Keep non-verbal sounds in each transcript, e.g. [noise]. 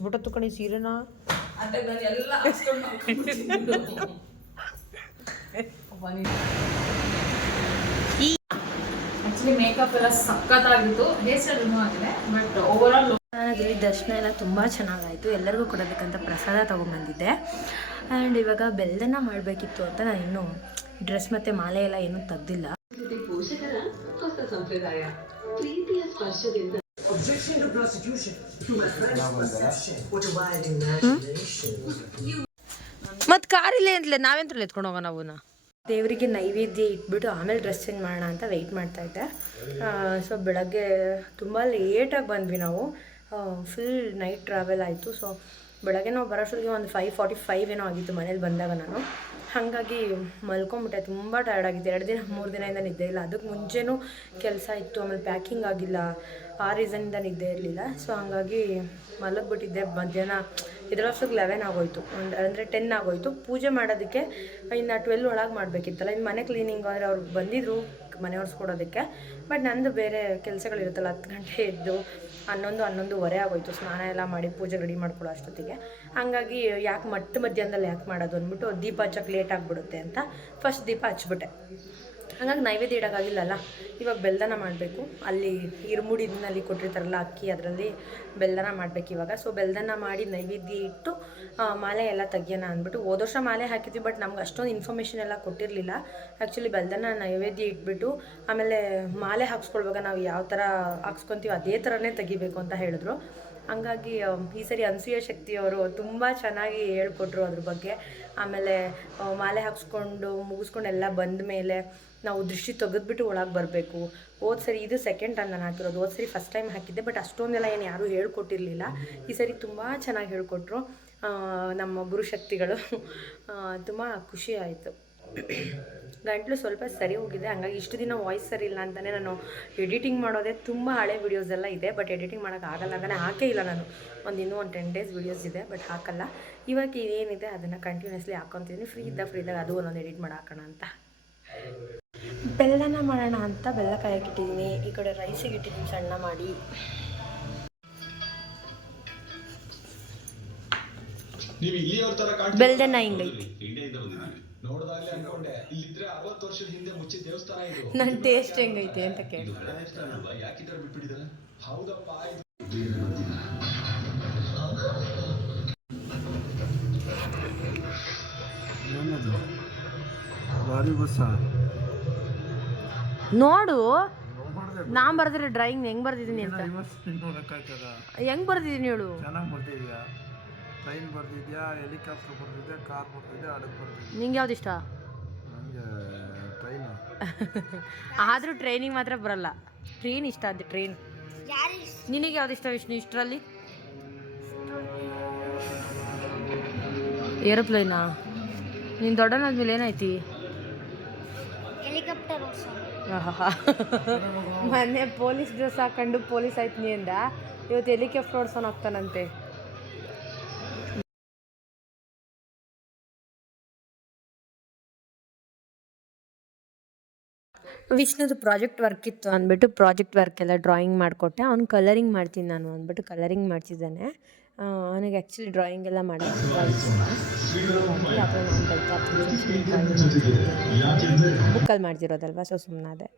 ಹೊಡ್ಸ್ಬಿಟ್ಟತ್ತು ಕಣಿ ಸೀರೆನ. Actually makeup ಎಲ್ಲ ಸಖತ್ತಾಗಿತ್ತು. ಹೇರ್ ಸ್ಟೈಲ್ ಆಗಿದೆ ಬಟ್ ಓವರ್ ಆಲ್ ನನಗೆ ದರ್ಶನ ಎಲ್ಲ ತುಂಬ ಚೆನ್ನಾಗಾಯಿತು. ಎಲ್ಲರಿಗೂ ಕೊಡಬೇಕಂತ ಪ್ರಸಾದ ತೊಗೊಂಬಂದಿದ್ದೆ ಆ್ಯಂಡ್ ಇವಾಗ ಬೆಲ್ದನ್ನ ಮಾಡಬೇಕಿತ್ತು ಅಂತ ನಾನು ಇನ್ನೂ ಡ್ರೆಸ್ ಮತ್ತೆ ಮಾಲೆ ಎಲ್ಲ ಏನೂ ತೆಗ್ದಿಲ್ಲ. ಪೋಷಕರ ಹೊಸ ಸಂಪ್ರದಾಯ. ಪ್ರೀತಿಯ ಸ್ಪರ್ಶದಿಂದ Objection to ಇಲ್ಲ To my friend's perception. What a wild imagination. ಮತ್ತು ಕಾರಿಲ್ಲೇ ಅಂತಲೇ ನಾವೆಂತಲ್ಲಿ ಎತ್ಕೊಂಡು ಹೋಗೋಣ ಅವನ್ನ? ದೇವರಿಗೆ ನೈವೇದ್ಯ ಇಟ್ಬಿಟ್ಟು ಆಮೇಲೆ ಡ್ರೆಸ್ ಚೇಂಜ್ ಮಾಡೋಣ ಅಂತ ವೆಯ್ಟ್ ಮಾಡ್ತಾ ಇದ್ದೆ. ಸೊ ಬೆಳಗ್ಗೆ ತುಂಬ ಲೇಟಾಗಿ ಬಂದ್ವಿ ನಾವು. ಫುಲ್ ನೈಟ್ ಟ್ರಾವೆಲ್ ಆಯಿತು. ಸೊ ಬೆಳಗ್ಗೆ ನಾವು ಬರೋಷ್ಟೊತ್ತಿಗೆ ಒಂದು ಫೈವ್ ಫಾರ್ಟಿ ಫೈವ್ ಏನೋ ಆಗಿತ್ತು ಮನೇಲಿ ಬಂದಾಗ ನಾನು. ಹಾಗಾಗಿ ಮಲ್ಕೊಂಬಿಟ್ಟೆ. ತುಂಬ ಟಯರ್ಡ್ ಆಗಿತ್ತು. ಎರಡು ದಿನ ಮೂರು ದಿನದಿಂದ ನಿದ್ದೆ ಇಲ್ಲ. ಅದಕ್ಕೆ ಮುಂಚೆನೂ ಕೆಲಸ ಇತ್ತು. ಆಮೇಲೆ ಪ್ಯಾಕಿಂಗ್ ಆಗಿಲ್ಲ. ಆ ರೀಸನಿಂದ ನಿದ್ದೆ ಇರಲಿಲ್ಲ. ಸೊ ಹಂಗಾಗಿ ಮಲಗಿಬಿಟ್ಟಿದ್ದೆ. ಮಧ್ಯಾಹ್ನ ಇದರಷ್ಟೊತ್ತಿಗೆ ಲೆವೆನ್ ಆಗೋಯ್ತು. ಒಂದು, ಅಂದರೆ ಟೆನ್ ಆಗೋಯ್ತು. ಪೂಜೆ ಮಾಡೋದಕ್ಕೆ ಇನ್ನು ಟ್ವೆಲ್ ಒಳಗೆ ಮಾಡಬೇಕಿತ್ತಲ್ಲ. ಇನ್ನು ಮನೆ ಕ್ಲೀನಿಂಗ್ ಅಂದರೆ ಅವ್ರು ಬಂದಿದ್ರು ಮನೆ ಒರೆಸ್ಕೊಡೋದಕ್ಕೆ ಬಟ್ ನಂದು ಬೇರೆ ಕೆಲಸಗಳಿರುತ್ತಲ್ಲ ಹತ್ತು ಗಂಟೆ ಎದ್ದು ಹನ್ನೊಂದು, ಹನ್ನೊಂದುವರೆ ಆಗೋಯ್ತು. ಸ್ನಾನ ಎಲ್ಲ ಮಾಡಿ ಪೂಜೆ ರೆಡಿ ಮಾಡ್ಕೊಳ್ಳೋ ಅಷ್ಟೊತ್ತಿಗೆ. ಹಾಗಾಗಿ ಯಾಕೆ ಮಟ್ಟ ಮಧ್ಯಾಹ್ನದಲ್ಲಿ ಯಾಕೆ ಮಾಡೋದು ಅಂದ್ಬಿಟ್ಟು ದೀಪ ಹಚ್ಚಕ್ಕೆ ಲೇಟ್ ಆಗಿಬಿಡುತ್ತೆ ಅಂತ ಫಸ್ಟ್ ದೀಪ ಹಚ್ಬಿಟ್ಟೆ ಹಾಗಾಗಿ ನೈವೇದ್ಯ ಇಡೋಕ್ಕಾಗಿಲ್ಲಲ್ಲ. ಇವಾಗ ಬೆಲ್ಲನ ಮಾಡಬೇಕು. ಅಲ್ಲಿ ಇರುಮುಡಿನಲ್ಲಿ ಕೊಟ್ಟಿರ್ತಾರಲ್ಲ ಅಕ್ಕಿ, ಅದರಲ್ಲಿ ಬೆಲ್ಲನ ಮಾಡಬೇಕು ಇವಾಗ. ಸೊ ಬೆಲ್ಲನ ಮಾಡಿ ನೈವೇದ್ಯ ಇಟ್ಟು ಮಾಲೆ ಎಲ್ಲ ತೆಗಿಯೋಣ ಅಂದ್ಬಿಟ್ಟು, ಹೋದ ವರ್ಷ ಮಾಲೆ ಹಾಕಿದ್ವಿ ಬಟ್ ನಮ್ಗೆ ಅಷ್ಟೊಂದು ಇನ್ಫಾರ್ಮೇಷನ್ ಎಲ್ಲ ಕೊಟ್ಟಿರಲಿಲ್ಲ. ಆ್ಯಕ್ಚುಲಿ ಬೆಲ್ಲನ ನೈವೇದ್ಯ ಇಟ್ಬಿಟ್ಟು, ಆಮೇಲೆ ಮಾಲೆ ಹಾಕ್ಸ್ಕೊಳ್ವಾಗ ನಾವು ಯಾವ ಥರ ಹಾಕ್ಸ್ಕೊತೀವಿ ಅದೇ ಥರನೇ ತೆಗಿಬೇಕು ಅಂತ ಹೇಳಿದ್ರು. ಹಂಗಾಗಿ ಈ ಸರಿ ಅನ್ಸೂಯ ಶಕ್ತಿಯವರು ತುಂಬ ಚೆನ್ನಾಗಿ ಹೇಳ್ಕೊಟ್ರು ಅದ್ರ ಬಗ್ಗೆ. ಆಮೇಲೆ ಮಾಲೆ ಹಾಕ್ಸ್ಕೊಂಡು ಮುಗಿಸ್ಕೊಂಡು ಎಲ್ಲ ಬಂದ ಮೇಲೆ ನಾವು ದೃಷ್ಟಿ ತೆಗೆದ್ಬಿಟ್ಟು ಒಳಗೆ ಬರಬೇಕು. ಹೋದ ಸರಿ ಇದು ಸೆಕೆಂಡ್ ಟೈಮ್ ನಾನು ಹಾಕಿರೋದು. ಹೋದ ಸರಿ ಫಸ್ಟ್ ಟೈಮ್ ಹಾಕಿದ್ದೆ ಬಟ್ ಅಷ್ಟೊಂದೆಲ್ಲ ಏನು ಯಾರೂ ಹೇಳ್ಕೊಟ್ಟಿರಲಿಲ್ಲ. ಈ ಸರಿ ತುಂಬ ಚೆನ್ನಾಗಿ ಹೇಳ್ಕೊಟ್ರು. ನಮ್ಮ ಗುರುಶಕ್ತಿಗಳು. ತುಂಬ ಖುಷಿ ಆಯಿತು. ಗಂಟ್ಲು ಸ್ವಲ್ಪ ಸರಿ ಹೋಗಿದೆ. ಹಂಗಾಗಿ ಇಷ್ಟು ದಿನ ವಾಯ್ಸ್ ಸರಿ ಇಲ್ಲ ಅಂತಲೇ ನಾನು ಎಡಿಟಿಂಗ್ ಮಾಡೋದೇ ತುಂಬ ಹಳೆ ವೀಡಿಯೋಸ್ ಎಲ್ಲ ಇದೆ ಬಟ್ ಎಡಿಟಿಂಗ್ ಮಾಡೋಕ್ಕಾಗಲ್ಲ ಆಗಲ್ಲ ಅಂತಾನೆ ಹಾಕೇ ಇಲ್ಲ ನಾನು. ಒಂದು ಇನ್ನೂ ಒಂದು ಟೆನ್ ಡೇಸ್ ವೀಡಿಯೋಸ್ ಇದೆ ಬಟ್ ಹಾಕಲ್ಲ. ಇವಾಗ ಏನಿದೆ ಅದನ್ನು ಕಂಟಿನ್ಯೂಸ್ಲಿ ಹಾಕೊತಿದ್ದೀನಿ ಫ್ರೀ ಇದ್ದ ಫ್ರೀ ಇದ್ದಾಗ ಅದು ಒಂದೊಂದು ಎಡಿಟ್ ಮಾಡಿ ಹಾಕೋಣ ಅಂತ. ಬೆಲ್ಲನ ಮಾಡೋಣ ಅಂತ ಬೆಲ್ಲ ಕಾಯಕ್ಕಿಟ್ಟಿದ್ದೀನಿ ಈ ಕಡೆ ರೈಸಿಗೆ ಇಟ್ಟಿದ್ದೀನಿ ಸಣ್ಣ ಮಾಡಿ. ಬೆಲ್ದನ್ನ ಹಿಂಗೈತಿ. ನನ್ನ ಟೇಸ್ಟ್ ಹೆಂಗೈತೆ ಅಂತ ಕೇಳಿ. ನೋಡು ನಾ ಬರ್ದ್ರೆ ಡ್ರಾಯಿಂಗ್ ಹೆಂಗ್ ಬರ್ದಿದ್ದೀನಿ ಅಂತ. ಹೆಂಗ್ ಬರ್ದಿದ್ದೀನಿ ಹೇಳು. ಟ್ರೈನ್ ಬರ್ತಿದ್ಯಾ ಹೆಲಿಕಾಪ್ಟರ್ ಬರ್ತಿದ್ಯಾ ಕಾರ್ ಬರ್ತಿದ್ಯಾ ಹಡಗ್ ಬರ್ತಿದ್ಯಾ ನಿಂಗೆ ಯಾವ್ದು ಇಷ್ಟ? [laughs] ಆದರೂ ಟ್ರೈನಿಂಗ್ ಮಾತ್ರ ಬರಲ್ಲ. ಟ್ರೈನ್ ಇಷ್ಟ ಅದು ಟ್ರೈನ್ ನಿನಗೆ ಯಾವ್ದು ಇಷ್ಟ ವಿಷ್ಣು ಇಷ್ಟರಲ್ಲಿ? ಏರೋಪ್ಲೇನಾ ನೀನು ದೊಡ್ಡನಾದ್ಮೇಲೆ ಏನಾಯ್ತಿ. ಮೊನ್ನೆ ಪೊಲೀಸ್ ಡ್ರೆಸ್ ಹಾಕೊಂಡು ಪೊಲೀಸ್ ಆಯ್ತೀನಿ ಅಂದ. ಇವತ್ತು ಹೆಲಿಕಾಪ್ಟರ್ ಓಡ್ಸೋನ್ ಹೋಗ್ತಾನಂತೆ ವಿಷ್ಣುದು ಪ್ರಾಜೆಕ್ಟ್ ವರ್ಕ್ ಇತ್ತು ಅಂದ್ಬಿಟ್ಟು ಪ್ರಾಜೆಕ್ಟ್ ವರ್ಕ್ ಎಲ್ಲ ಡ್ರಾಯಿಂಗ್ ಮಾಡಿಕೊಟ್ಟೆ. ಅವ್ನು ಕಲರಿಂಗ್ ಮಾಡ್ತೀನಿ ನಾನು ಅಂದ್ಬಿಟ್ಟು ಕಲರಿಂಗ್ ಮಾಡ್ತಿದ್ದಾನೆ. ಅವನಿಗೆ ಆ್ಯಕ್ಚುಲಿ ಡ್ರಾಯಿಂಗ್ ಎಲ್ಲ ನಾನು ಬುಕ್ಕಲ್ಲಿ ಮಾಡ್ತಿರೋದಲ್ವ ಸೊ ಸುಮ್ಮನಾದೆ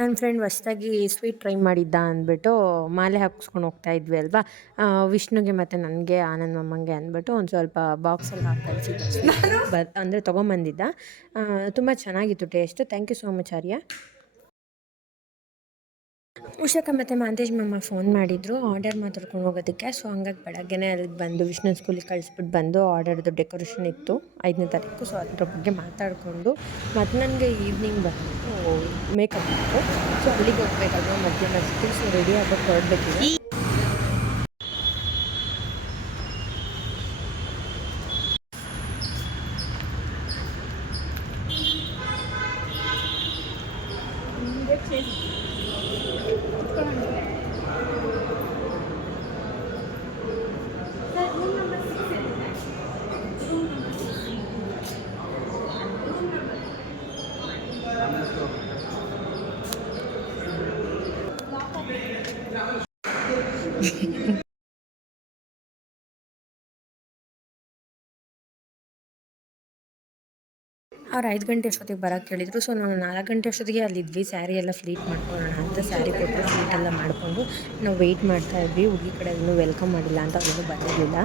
ನನ್ನ ಫ್ರೆಂಡ್ ಹೊಸ್ದಾಗಿ ಸ್ವೀಟ್ ಟ್ರೈ ಮಾಡಿದ್ದ ಅಂದ್ಬಿಟ್ಟು ಮಾಲೆ ಹಾಕಿಸ್ಕೊಂಡು ಹೋಗ್ತಾ ಇದ್ವಿ ಅಲ್ವಾ? ವಿಷ್ಣುಗೆ ಮತ್ತು ನನಗೆ ಆನಂದ್ ಮಮ್ಮಂಗೆ ಅಂದ್ಬಿಟ್ಟು ಒಂದು ಸ್ವಲ್ಪ ಬಾಕ್ಸಲ್ಲಿ ಹಾಕಿ ಕಳಿಸಿದ್ದೆ. ಬ ಅಂದರೆ ತೊಗೊಂಬಂದಿದ್ದ. ತುಂಬ ಚೆನ್ನಾಗಿತ್ತು taste thank you so much Arya. ಉಷಕ ಮತ್ತು ಮಾಂತೇಶ್ ಮಮ್ಮ ಫೋನ್ ಮಾಡಿದ್ರು. ಆರ್ಡರ್ ಮಾತಾಡ್ಕೊಂಡು ಹೋಗೋದಕ್ಕೆ. ಸೊ ಹಂಗಾಗಿ ಬೆಳಗ್ಗೆನೇ ಅಲ್ಲಿಗೆ ಬಂದು ವಿಷ್ಣು ಸ್ಕೂಲಿಗೆ ಕಳಿಸ್ಬಿಟ್ಟು ಬಂದು ಆರ್ಡರ್ದು ಡೆಕೋರೇಷನ್ ಇತ್ತು. ಐದನೇ ತಾರೀಕು. ಸೊ ಅದ್ರ ಬಗ್ಗೆ ಮಾತಾಡಿಕೊಂಡು ಮತ್ತು ನನಗೆ ಈವ್ನಿಂಗ್ ಬಂದು ಮೇಕಪ್ ಇತ್ತು. ಸೊ ಅಲ್ಲಿಗೆ ಹೋಗ್ಬೇಕಾದ್ರೆ ಮಧ್ಯಾಹ್ನ ಅಷ್ಟೇ. ಸೊ ರೆಡಿ ಆಗೋಕ್ಕೆ ಹೊರಡ್ಬೇಕಿದೆ. ಅವ್ರು ಐದು ಗಂಟೆ ಅಷ್ಟೊತ್ತಿಗೆ ಬರೋಕ್ಕೆ ಹೇಳಿದರು ಸೊ ನಾವು ನಾಲ್ಕು ಗಂಟೆ ಅಷ್ಟೊತ್ತಿಗೆ ಅಲ್ಲಿದ್ವಿ. ಸ್ಯಾರಿ ಎಲ್ಲ ಫ್ಲೀಟ್ ಮಾಡ್ಕೊಳ್ಳೋಣ ಅಂತ ಸ್ಯಾರಿ ಕೊಟ್ಟು ಫ್ಲೀಟ್ ಎಲ್ಲ ಮಾಡಿಕೊಂಡು ನಾವು ವೆಯ್ಟ್ ಮಾಡ್ತಾ ಇದ್ವಿ. ಹುಡುಗಿ ಕಡೆ ಇನ್ನೂ ವೆಲ್ಕಮ್ ಮಾಡಿಲ್ಲ ಅಂತ ಅವನು ಬಂದಿರಲಿಲ್ಲ.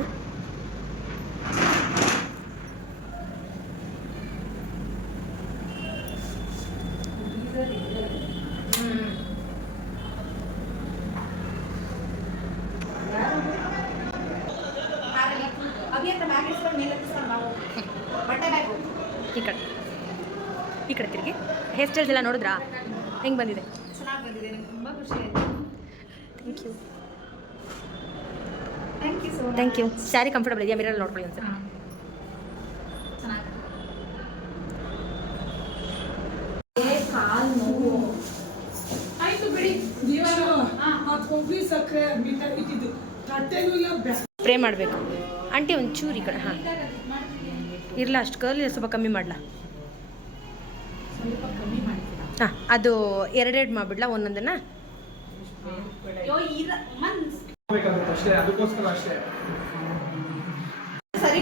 ಈ ಕಡೆ. ಹೇರ್ ಸ್ಟೈಲ್ಸ್ ಎಲ್ಲ ನೋಡಿದ್ರಾ? ಹೆಂಗೆ ಬಂದಿದೆ? ಚೆನ್ನಾಗಿ ಬಂದಿದೆ ನಂಗೆ ತುಂಬ ಖುಷಿ ಆಯಿತು. Thank you thank you so thank you sari comfortable ಇದೆಯಾ? ಮಿರರ್ ನೋಡ್ಕೊಳ್ಳಿ ಸರ್ ಪ್ರೇ ಮಾಡಬೇಕು. ಆಂಟಿ ಒಂದು ಈ ಕಡೆ ಹಾಂ. ಇರಲ್ಲ ಅಷ್ಟು ಕರ್ಲಿ ಸ್ವಲ್ಪ ಕಮ್ಮಿ ಮಾಡಲಾ. ಹಾಂ ಅದು ಎರಡೆರಡು ಮಾಡಿಬಿಡ್ಲಾ ಒಂದೊಂದನ್ನು? ಅಷ್ಟೇ ಅದಕ್ಕೋಸ್ಕರ ಅಷ್ಟೇ. ಸರಿ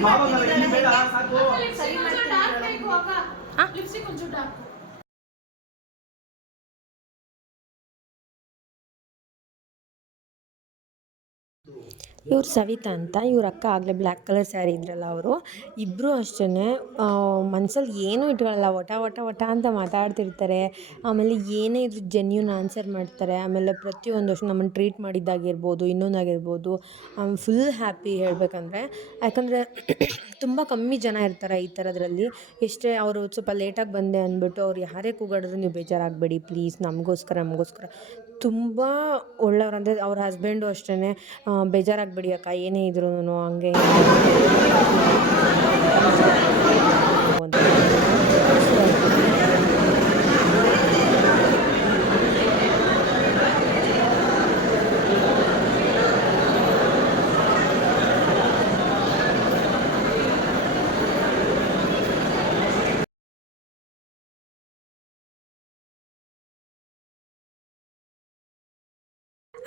ಇವ್ರು ಸವಿತಾ ಅಂತ, ಇವ್ರ ಅಕ್ಕ ಆಗಲೇ ಬ್ಲ್ಯಾಕ್ ಕಲರ್ ಸ್ಯಾರಿ ಇದ್ರಲ್ಲ ಅವರು. ಇಬ್ಬರು ಅಷ್ಟೇ ಮನ್ಸಲ್ಲಿ ಏನೂ ಇಟ್ಕೊಳ್ಳಲ್ಲ ಒಟ ಒಟ ಒಟ ಅಂತ ಮಾತಾಡ್ತಿರ್ತಾರೆ. ಆಮೇಲೆ ಏನೇ ಇದ್ರು ಜೆನ್ಯೂನ್ ಆನ್ಸರ್ ಮಾಡ್ತಾರೆ. ಆಮೇಲೆ ಪ್ರತಿಯೊಂದು ಅಷ್ಟು ನಮ್ಮನ್ನು ಟ್ರೀಟ್ ಮಾಡಿದ್ದಾಗಿರ್ಬೋದು, ಇನ್ನೊಂದಾಗಿರ್ಬೋದು ಫುಲ್ ಹ್ಯಾಪಿ ಹೇಳಬೇಕಂದ್ರೆ. ಯಾಕಂದರೆ [clears throat] ತುಂಬ ಕಮ್ಮಿ ಜನ ಇರ್ತಾರೆ ಈ ಥರದ್ರಲ್ಲಿ. ಎಷ್ಟೇ ಅವರು ಸ್ವಲ್ಪ ಲೇಟಾಗಿ ಬಂದೆ ಅಂದ್ಬಿಟ್ಟು ಅವ್ರು ಯಾರೇ ಕೂಗಾಡಿದ್ರು ನೀವು ಬೇಜಾರಾಗಬೇಡಿ ಪ್ಲೀಸ್ ನಮಗೋಸ್ಕರ ನಮಗೋಸ್ಕರ. ತುಂಬ ಒಳ್ಳೆಯವ್ರು ಅಂದರೆ ಅವ್ರ ಹಸ್ಬೆಂಡು ಅಷ್ಟೇ ಬೇಜಾರಾಗಬೇಡಿ ಅಕ್ಕ ಏನೇ ಇದ್ರು ಹಂಗೆ.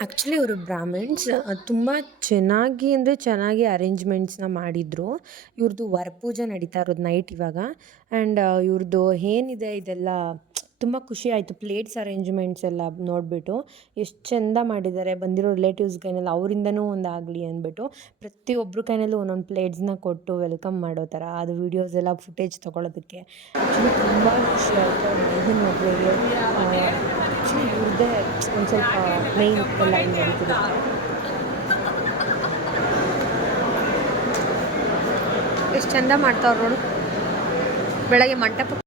ಆ್ಯಕ್ಚುಲಿ ಅವರು ಬ್ರಾಹ್ಮಿಣ್ಸ್ ತುಂಬ ಚೆನ್ನಾಗಿ ಅಂದರೆ ಚೆನ್ನಾಗಿ ಅರೇಂಜ್ಮೆಂಟ್ಸ್ನ ಮಾಡಿದರು. ಇವ್ರದ್ದು ವರಪೂಜೆ ನಡೀತಾ ಇರೋದು ನೈಟ್ ಇವಾಗ. ಆ್ಯಂಡ್ ಇವ್ರದ್ದು ಏನಿದೆ ಇದೆಲ್ಲ ತುಂಬ ಖುಷಿ ಆಯಿತು. ಪ್ಲೇಟ್ಸ್ ಅರೇಂಜ್ಮೆಂಟ್ಸ್ ಎಲ್ಲ ನೋಡಿಬಿಟ್ಟು ಎಷ್ಟು ಚೆಂದ ಮಾಡಿದ್ದಾರೆ. ಬಂದಿರೋ ರಿಲೇಟಿವ್ಸ್ ಕೈನಲ್ಲಿ ಅವರಿಂದನೂ ಒಂದು ಆಗಲಿ ಅಂದ್ಬಿಟ್ಟು ಪ್ರತಿಯೊಬ್ಬರ ಕೈನಲ್ಲೂ ಒಂದೊಂದು ಪ್ಲೇಟ್ಸ್ನ ಕೊಟ್ಟು ವೆಲ್ಕಮ್ ಮಾಡೋ ಥರ ಅದು ವೀಡಿಯೋಸ್ ಎಲ್ಲ ಫುಟೇಜ್ ತೊಗೊಳೋದಕ್ಕೆ. ಆ್ಯಕ್ಚುಲಿ ತುಂಬ ಖುಷಿ ಆಯಿತು. ಮೈದಿನ ಮದುವೆಗೆ ಆ್ಯಕ್ಚುಲಿ ಇವ್ರದ್ದೇ ಒಂದು ಸ್ವಲ್ಪ ಮೈನ್ ಎಲ್ಲ ನಡೀತಿದೆ ಎಷ್ಟು ಚಂದ ಮಾಡ್ತಾವ್ರು ನೋಡು. ಬೆಳಗ್ಗೆ ಮಂಟಪ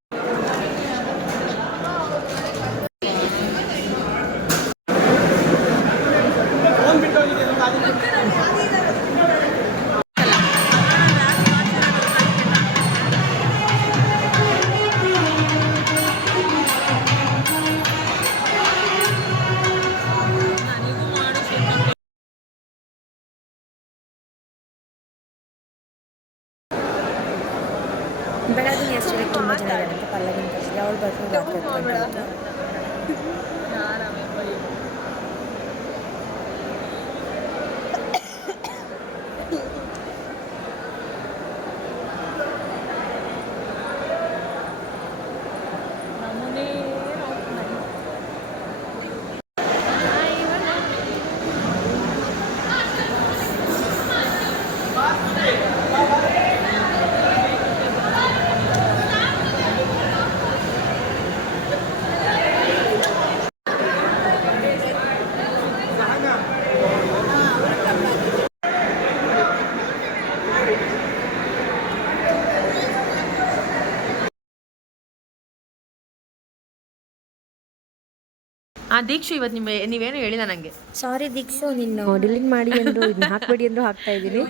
ದೀಕ್ಷು ಇವತ್ತು ನಿಮ್ಮ ನೀವೇನು ಹೇಳಿಲ್ಲ ನನಗೆ ಸಾರಿ ದೀಕ್ಷು ನಿನ್ನ ಡಿಲೀಟ್ ಮಾಡಿ ಎಂದು ಇದನ್ನ ಹಾಕಬೇಡಿ ಅಂದರೂ ಹಾಕ್ತಾ ಇದ್ದೀನಿ.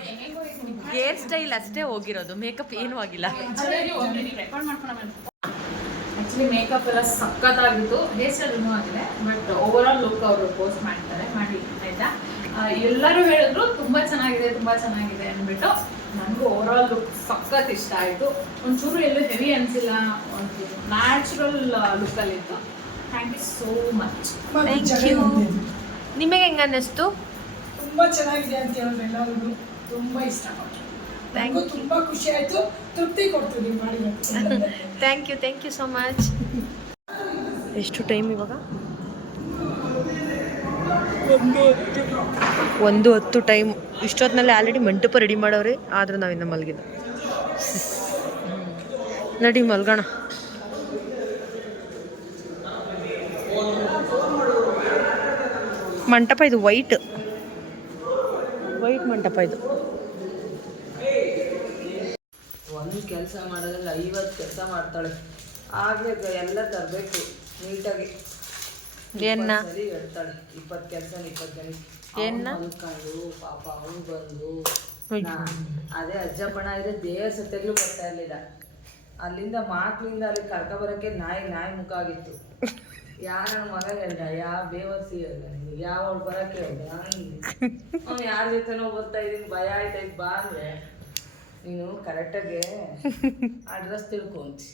ಹೇರ್ ಸ್ಟೈಲ್ ಅಷ್ಟೇ ಹೋಗಿರೋದು ಮೇಕಪ್ ಏನೂ ಆಗಿಲ್ಲ. ಆಕ್ಚುಲಿ ಮೇಕಪ್ ಎಲ್ಲ ಸಕ್ಕತ್ತಾಗಿತ್ತು ಹೇರ್ ಸ್ಟೈಲ್ ಇನ್ನೂ ಆಗಿದೆ ಬಟ್ ಓವರ್ ಆಲ್ ಲುಕ್ ಅವರು ಪೋಸ್ಟ್ ಮಾಡ್ತಾರೆ ಮಾಡಿ ಆಯ್ತಾ? ಎಲ್ಲರೂ ಹೇಳಿದ್ರು ತುಂಬಾ ಚೆನ್ನಾಗಿದೆ ತುಂಬಾ ಚೆನ್ನಾಗಿದೆ ಅಂದ್ಬಿಟ್ಟು ನನಗೂ ಓವರ್ ಆಲ್ ಲುಕ್ ಸಖತ್ ಇಷ್ಟ ಆಯಿತು. ಒಂಚೂರು ಎಲ್ಲೂ ಹೆವಿ ಅನಿಸಿಲ್ಲ ಒಂದು natural ಲುಕ್ಕಲ್ಲಿತ್ತು thank you so much thank you ನಿಮಗೆ ಹೆಂಗ ಅನ್ನಿಸ್ತು ತುಂಬಾ ಚೆನ್ನಾಗಿದೆ ಅಂತ ಹೇಳಿದ್ರು ಎಲ್ಲರಿಗೂ ತುಂಬಾ ಇಷ್ಟಪಟ್ಟರು. ನನಗೂ ತುಂಬಾ ಖುಷಿ ಆಯ್ತು. ತೃಪ್ತಿ ಕೊಡ್ತು ನೀವು ಮಾಡಿರೋದು thank you thank you so much ಎಷ್ಟು ಟೈಮ್ ಇವಾಗ? ಒಂದು ಹತ್ತು. ಟೈಮ್ ಇಷ್ಟೊತ್ತಿನಲ್ಲಿ ಆಲ್ರೆಡಿ ಮಂಟಪ ರೆಡಿ ಮಾಡೋರೆ ಆದರೂ ನಾವಿನ್ನ ಮಲಗಿದ್ದು ನಡಿ ಮಲ್ಗೋಣ. ಮಂಟಪ ಇದು ವೈಟ್. ವೈಟ್ ಮಂಟಪ ಇದು. ಒಂದು ಕೆಲಸ ಮಾಡೋದ್ರಲ್ಲಿ ಐವತ್ತು ಕೆಲಸ ಮಾಡ್ತಾಳೆ. ಆಗಲೇ ಎಲ್ಲ ತರಬೇಕು ನೀಟಾಗಿ. ಏನ ಸರಿ ಹೇಳ್ತಾಳೆ. ಇಪ್ಪತ್ತು ಕೆಲಸ ಇಪ್ಪತ್ತು ಜನ ಪಾಪ ಅವನು ಬಂದು ಅದೇ ಅಜ್ಜಪ್ಪಣ ಇದೆ ಇದ್ರೆ ದೇಹ ಸತ್ಯಗಳು ಬರ್ತಾ ಇರ್ಲಿಲ್ಲ. ಅಲ್ಲಿಂದ ಮಾತ್ರ ಅಲ್ಲಿ ಕರ್ಕ ಬರೋಕ್ಕೆ ನಾಯಿ ನಾಯಿ ಮುಖ ಆಗಿತ್ತು. ಯಾ ನನ್ನ ಮಗ ಹೇಳ್ದ ಯಾ ಬೇವರ್ಸಿ ಹೇಳ್ದ ನಿನಗೆ ಯಾವ ಅವ್ಳು ಬರಕ್ಕೆ ಹೇಳ್ದ? ಅವ್ನು ಯಾರ ಜೊತೆನೋ ಬರ್ತಾ ಇದೀನಿ ಭಯ ಆಯ್ತಾಯ್ತು ಬಾ ಅಂದ್ರೆ. ನೀನು ಕರೆಕ್ಟಾಗಿ ಅಡ್ರೆಸ್ ತಿಳ್ಕೊಂತಿ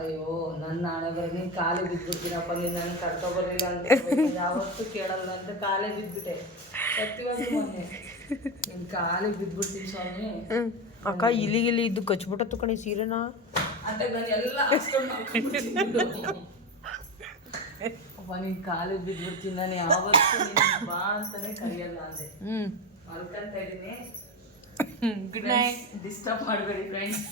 ಅಯ್ಯೋ ನನ್ನ ಹಣೆ ಬರ ನೀನು ಕಾಲೇ ಬಿದ್ಬಿಡ್ತೀನಪ್ಪ ನೀನು ನನಗೆ ಕರ್ಕೊ ಬರಲಿಲ್ಲ ಅಂತ ಯಾವತ್ತೂ ಕೇಳಲ್ಲ ಅಂತ ಕಾಲೇ ಬಿದ್ಬಿಟ್ಟೆ. ಸತ್ಯವಾಗಿ ಮೊನ್ನೆ. ನಿನ್ನ ಕಾಲಿಗೆ ಬಿದ್ಬಿಡ್ತೀನಿ ಸ್ವಾಮಿ. ಅಕ್ಕ ಇಲಿ ಇಲಿ ಇದ್ದು ಕಚ್ಬಿಟ್ಟ ಕಣಿ ಸೀರೆನಾ. ಅಂತ ನಾನು ಎಲ್ಲ. ಅಪ್ಪ ನಿನ್ ಕಾಲಿಗೆ ಬಿದ್ಬಿಡ್ತೀನಿ ನಾನು ಯಾವತ್ತೂ ನೀನು ಬಾ ಅಂತಾನೆ ಕರೆಯಲ್ಲ ಅಂದೆ. ಹ್ಮ್. ಮಲ್ಕಂತ ಇದೀನಿ. ಗುಡ್ ನೈಟ್ ಡಿಸ್ಟರ್ಬ್ ಮಾಡಬೇಡಿ ಫ್ರೆಂಡ್ಸ್